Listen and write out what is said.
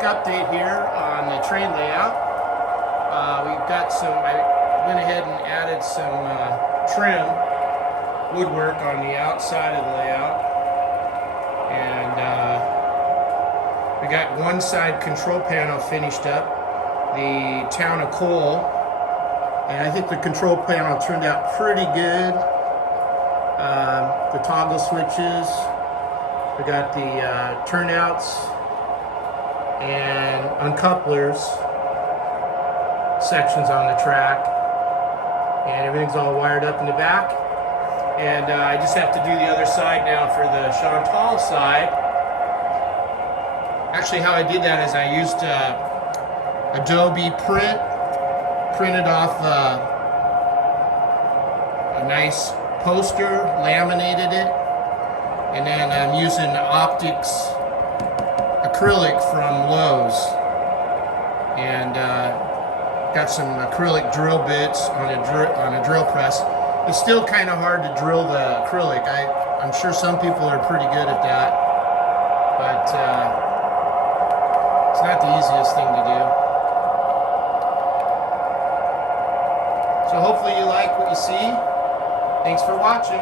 update here on the train layout. We've got I went ahead and added some trim woodwork on the outside of the layout. And we got one side control panel finished up, the town of Cole. And I think the control panel turned out pretty good. The toggle switches, we got the turnouts and uncouplers sections on the track, and everything's all wired up in the back. And I just have to do the other side now for the Chantal side. Actually, how I did that is I used Adobe printed off a nice poster, laminated it, and then I'm using Optics acrylic from Lowe's, and got some acrylic drill bits on a drill press. It's still kind of hard to drill the acrylic. I'm sure some people are pretty good at that, but it's not the easiest thing to do. So hopefully you like what you see. Thanks for watching.